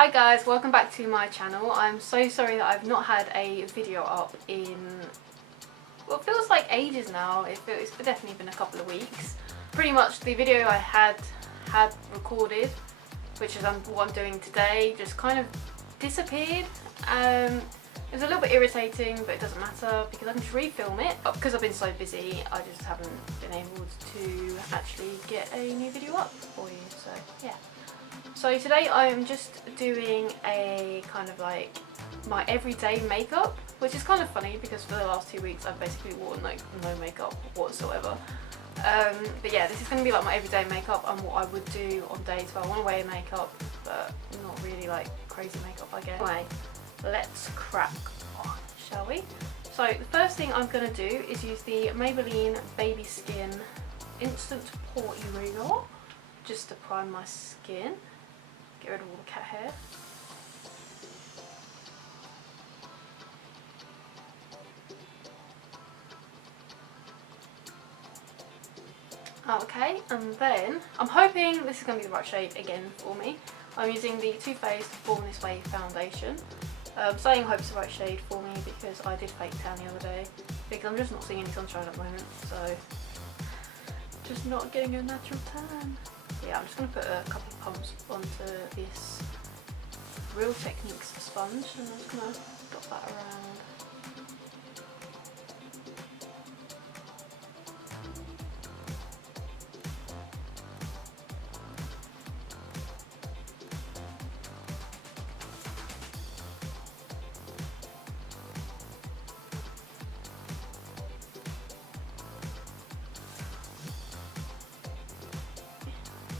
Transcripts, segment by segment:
Hi guys, welcome back to my channel. I'm so sorry that I've not had a video up in, well, it feels like ages now. It's definitely been a couple of weeks. Pretty much the video I had recorded, which is what I'm doing today, just kind of disappeared. It was a little bit irritating, but it doesn't matter because I can just refilm it. But because I've been so busy, I just haven't been able to actually get a new video up for you, so yeah. So today I'm just doing a kind of like my everyday makeup, which is kind of funny because for the last 2 weeks I've basically worn like no makeup whatsoever. But yeah, this is going to be like my everyday makeup and what I would do on days where I want to wear makeup, but not really like crazy makeup, I guess. Anyway, let's crack on, shall we? So the first thing I'm going to do is use the Maybelline Baby Skin Instant Pore Eraser just to prime my skin. Get rid of all the cat hair. Okay, and then I'm hoping this is going to be the right shade again for me. I'm using the Too Faced Born This Way foundation. Saying hope it's the right shade for me because I did fake tan the other day because I'm just not seeing any sunshine at the moment, so just not getting a natural tan. Yeah, I'm just going to put a couple of pumps onto this Real Techniques sponge and I'm just going to dot that around.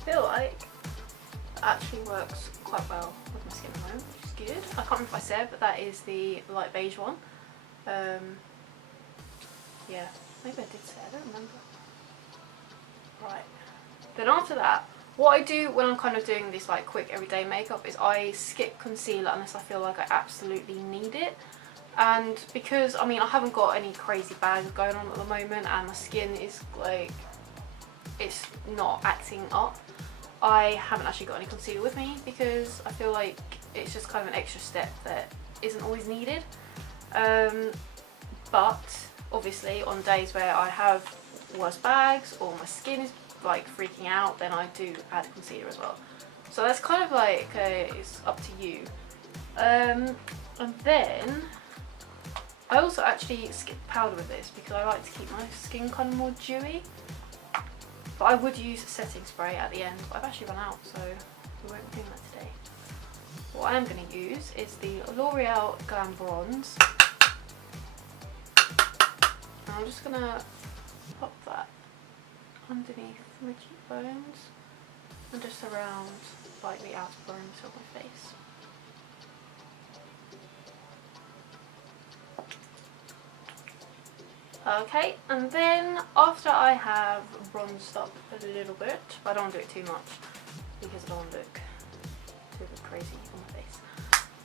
I feel like it actually works quite well with my skin at the moment, which is good. I can't remember if I said, but that is the light beige one. Yeah, maybe I did say, I don't remember. Right, then after that, what I do when I'm kind of doing this like quick everyday makeup is I skip concealer unless I feel like I absolutely need it. And because, I mean, I haven't got any crazy bags going on at the moment and my skin is like, it's not acting up, I haven't actually got any concealer with me because I feel like it's just kind of an extra step that isn't always needed. But obviously on days where I have worse bags or my skin is like freaking out, then I do add concealer as well. So that's kind of like, it's up to you. And then I also actually skip powder with this because I like to keep my skin kind of more dewy. But I would use setting spray at the end, but I've actually run out, so we won't be doing that today. What I am going to use is the L'Oreal Glam Bronze. And I'm just going to pop that underneath my cheekbones and just around like the outer bones of my face. Okay, and then after I have bronzed up a little bit, but I don't want to do it too much because I don't want to look too crazy on my face,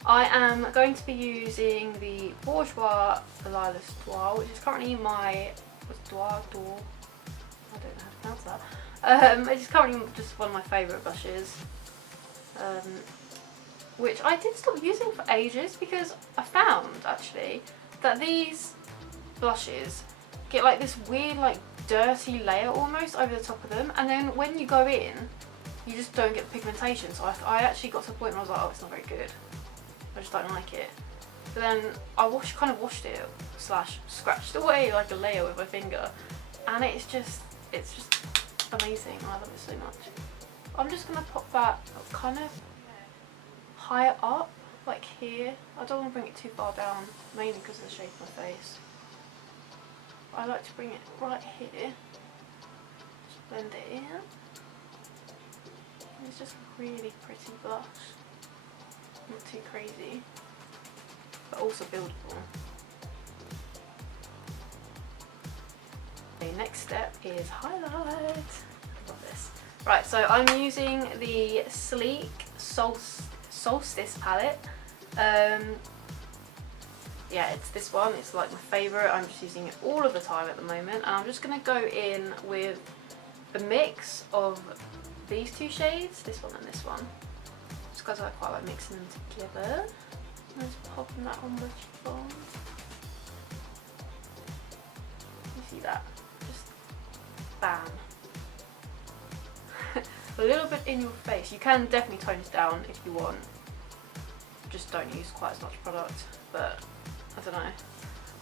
I am going to be using the Bourjois Lilas Doir, which is currently my Doir, I don't know how to pronounce that. It's currently just one of my favourite blushes, which I did stop using for ages because I found actually that these blushes get like this weird like dirty layer almost over the top of them, and then when you go in you just don't get the pigmentation. So I actually got to a point where I was like, oh, it's not very good, I just don't like it. But then I kind of washed it slash scratched away like a layer with my finger, and it's just amazing. I love it so much. I'm just gonna pop that kind of higher up, like here. I don't want to bring it too far down, mainly because of the shape of my face. I like to bring it right here, just blend it in. It's just a really pretty blush, not too crazy, but also buildable. The next step is highlight. I love this. Right, so I'm using the Sleek Solstice palette. Yeah, it's this one, it's like my favourite. I'm just using it all of the time at the moment, and I'm just going to go in with a mix of these two shades, this one and this one. just because I quite like mixing them together. Just popping that on the cheekbone. You see that? Just bam. A little bit in your face. You can definitely tone this down if you want. Just don't use quite as much product, but I don't know.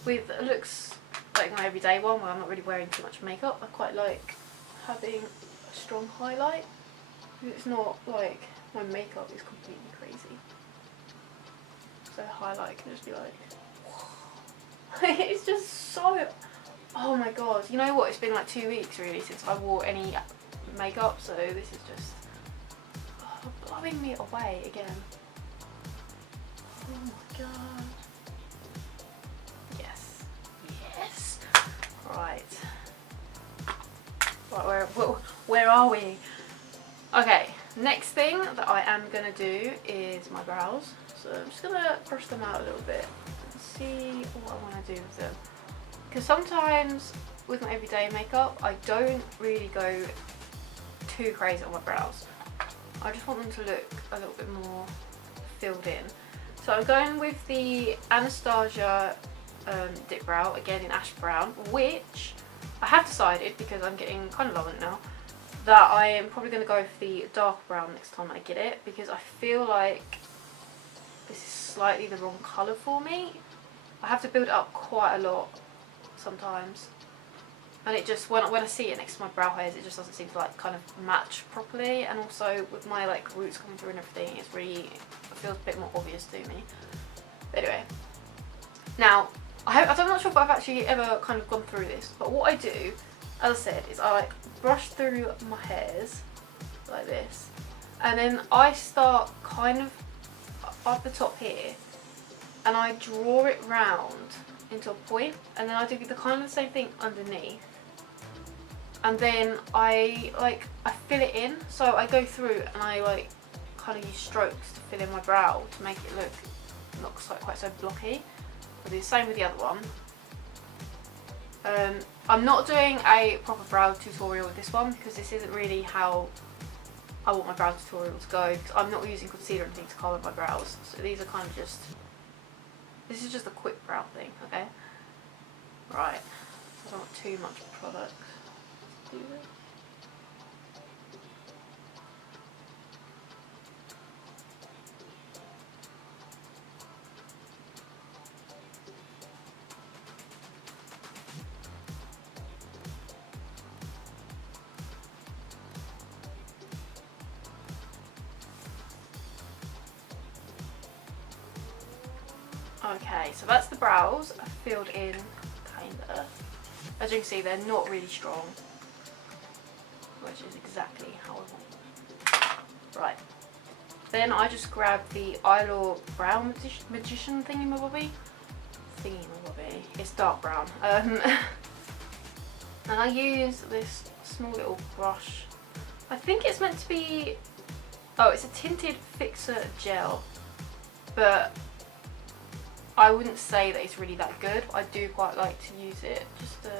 With looks like my everyday one where I'm not really wearing too much makeup, I quite like having a strong highlight. It's not like my makeup is completely crazy. So highlight can just be like, it's just so, oh my god. You know what, it's been like 2 weeks really since I wore any makeup, so this is just blowing me away again. Oh my god. Yes. Yes. Right. Right, where are we? Okay, next thing that I am going to do is my brows. So I'm just going to brush them out a little bit and see what I want to do with them. Because sometimes with my everyday makeup, I don't really go too crazy on my brows. I just want them to look a little bit more filled in. So I'm going with the Anastasia dip brow, again in ash brown, which I have decided, because I'm getting kind of low on it now, that I am probably going to go for the dark brown next time I get it, because I feel like this is slightly the wrong colour for me. I have to build it up quite a lot sometimes, and it just, when I see it next to my brow hairs, it just doesn't seem to like kind of match properly, and also with my like roots coming through and everything, it's really, it feels a bit more obvious to me. But anyway, now I'm not sure if I've actually ever kind of gone through this, but what I do, as I said, is I like brush through my hairs like this, and then I start kind of up the top here, and I draw it round into a point, and then I do the kind of the same thing underneath, and then I fill it in. So I go through and I like kind of use strokes to fill in my brow to make it look not quite so blocky. I'll do the same with the other one. I'm not doing a proper brow tutorial with this one, because this isn't really how I want my brow tutorial to go, because I'm not using concealer or anything to colour my brows. So these are kind of just, this is just a quick brow thing, okay? Right, I don't want too much product. Let's do this. Okay, so that's the brows filled in, kinda. As you can see, they're not really strong, which is exactly how I want. Right, then I just grab the Eyelaw Brow Magician thingy-mabobby. It's dark brown. And I use this small little brush. I think it's meant to be, oh, it's a tinted fixer gel, but I wouldn't say that it's really that good. I do quite like to use it just to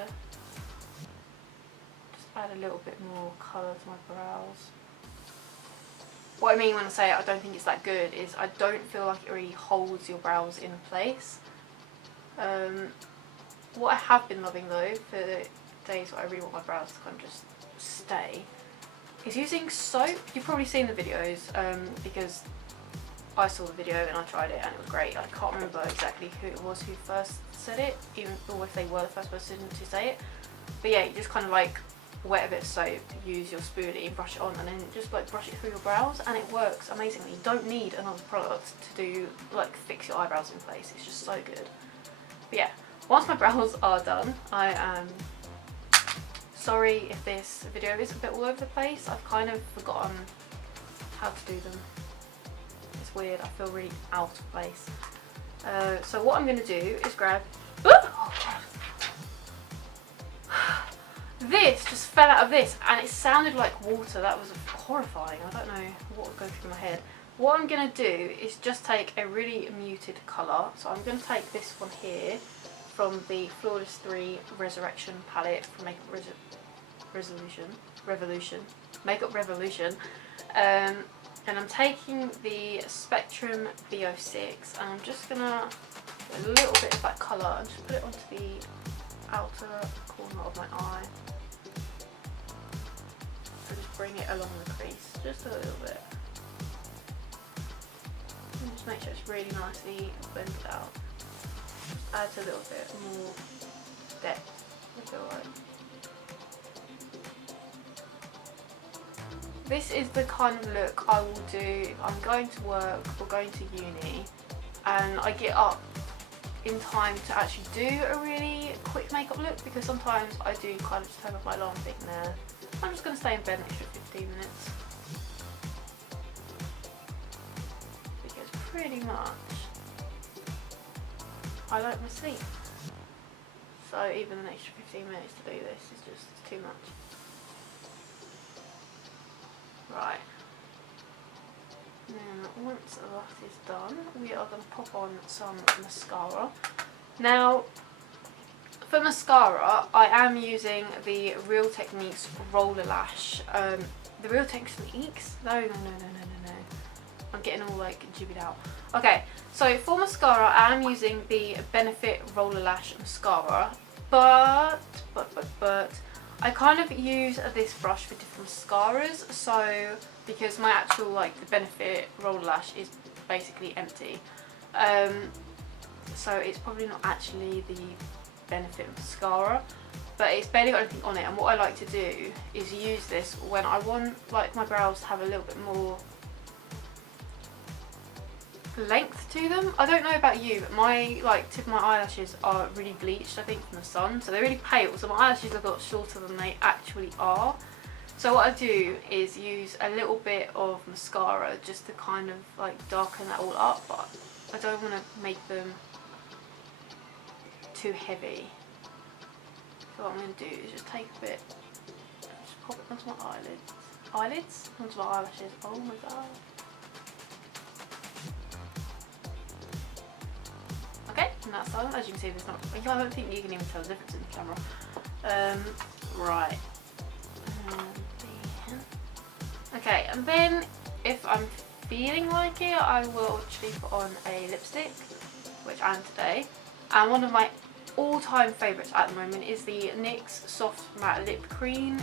add a little bit more colour to my brows. What I mean when I say I don't think it's that good is I don't feel like it really holds your brows in place. What I have been loving though, for the days where I really want my brows to kind of just stay, is using soap. You've probably seen the videos, because I saw the video and I tried it and it was great. I can't remember exactly who it was who first said it, even or if they were the first person to say it. But yeah, you just kind of like wet a bit of soap, use your spoolie, brush it on, and then just like brush it through your brows, and it works amazingly. You don't need another product to do like fix your eyebrows in place. It's just so good. But yeah, once my brows are done, I am sorry if this video is a bit all over the place. I've kind of forgotten how to do them. It's weird, I feel really out of place. So what I'm going to do is grab, this just fell out of this and it sounded like water. That was horrifying. I don't know what would go through my head. What I'm going to do is just take a really muted colour. So I'm going to take this one here from the Flawless 3 Resurrection palette from Makeup Revolution. And And I'm taking the Spectrum B06 and I'm just gonna put a little bit of that colour and just put it onto the outer corner of my eye. So just bring it along the crease, just a little bit. And just make sure it's really nicely blended out. Just adds a little bit more depth, I feel like. This is the kind of look I will do if I'm going to work or going to uni and I get up in time to actually do a really quick makeup look, because sometimes I do kind of just turn off my alarm thinking there, I'm just going to stay in bed an extra 15 minutes. Because pretty much I like my sleep. So even an extra 15 minutes to do this is just too much. Right, then once that is done, we are going to pop on some mascara. Now, for mascara, I am using the Real Techniques Roller Lash. The Real Techniques? No. I'm getting all like jibbied out. Okay, so for mascara, I am using the Benefit Roller Lash Mascara, but I kind of use this brush for different mascaras, so because my actual like the Benefit Roller Lash is basically empty, so it's probably not actually the Benefit mascara, but it's barely got anything on it. And what I like to do is use this when I want like my brows to have a little bit more length to them. I don't know about you, but my like tip of my eyelashes are really bleached, I think, from the sun, so they're really pale, so my eyelashes look a lot shorter than they actually are. So what I do is use a little bit of mascara just to kind of like darken that all up, but I don't want to make them too heavy. So what I'm going to do is just take a bit, just pop it onto my eyelids, onto my eyelashes. Oh my god. And that's done. As you can see, there's not, I don't think you can even tell the difference in the camera. Right. Okay, and then if I'm feeling like it, I will actually put on a lipstick, which I am today. And one of my all-time favourites at the moment is the NYX Soft Matte Lip Cream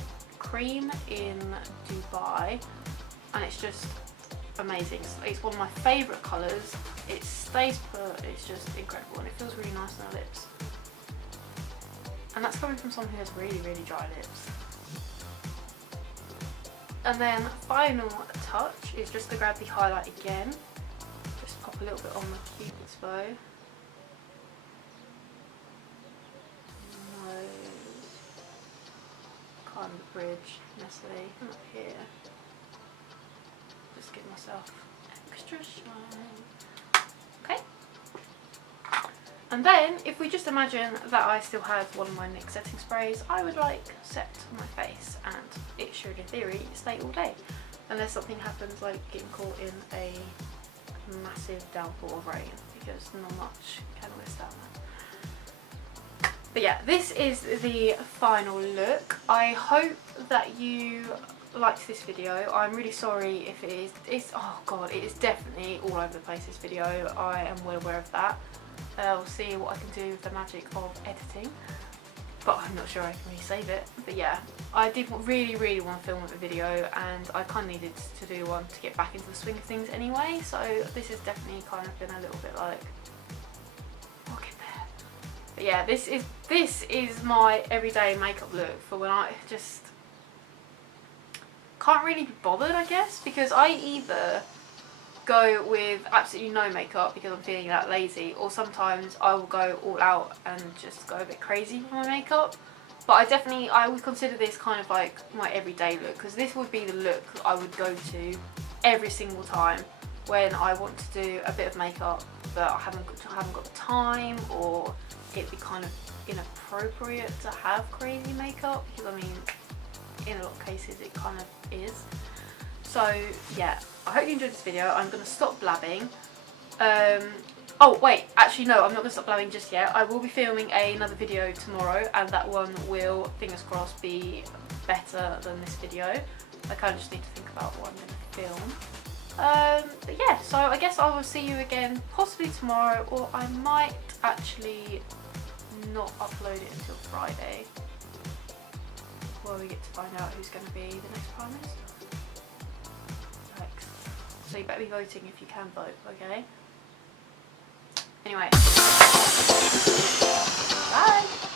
in Dubai, and it's just amazing. It's one of my favourite colours. It stays put, it's just incredible, and it feels really nice on the lips. And that's coming from someone who has really, really dry lips. And then final touch is just to grab the highlight again. Just pop a little bit on the Cupid's bow. Nose. Kind of bridge, necessarily. Up here. Just give myself extra shine. Okay. And then, if we just imagine that I still have one of my NYX setting sprays, I would like set my face, and it should in theory stay all day. Unless something happens like getting caught in a massive downpour of rain, because not much can withstand that. But yeah, this is the final look. I hope that you liked this video. I'm really sorry if it is, oh god, it is definitely all over the place, this video. I am well aware of that. We'll see what I can do with the magic of editing, but I'm not sure I can really save it. But yeah, I did really want to film a video, and I kind of needed to do one to get back into the swing of things anyway, so this has definitely kind of been a little bit like, we'll get there. But yeah, this is my everyday makeup look for when I just can't really be bothered, I guess, because I either go with absolutely no makeup because I'm feeling that lazy, or sometimes I will go all out and just go a bit crazy with my makeup. But I would consider this kind of like my everyday look, because this would be the look I would go to every single time when I want to do a bit of makeup but I haven't got the time, or it'd be kind of inappropriate to have crazy makeup, because I mean, in a lot of cases it kind of is. So yeah, I hope you enjoyed this video. I'm going to stop blabbing. Oh wait, actually no, I'm not going to stop blabbing just yet. I will be filming another video tomorrow, and that one will, fingers crossed, be better than this video. I kind of just need to think about what I'm going to film. But yeah, so I guess I will see you again possibly tomorrow, or I might actually not upload it until Friday, where we get to find out who's going to be the next Prime Minister. So you better be voting if you can vote, okay? Anyway. Bye!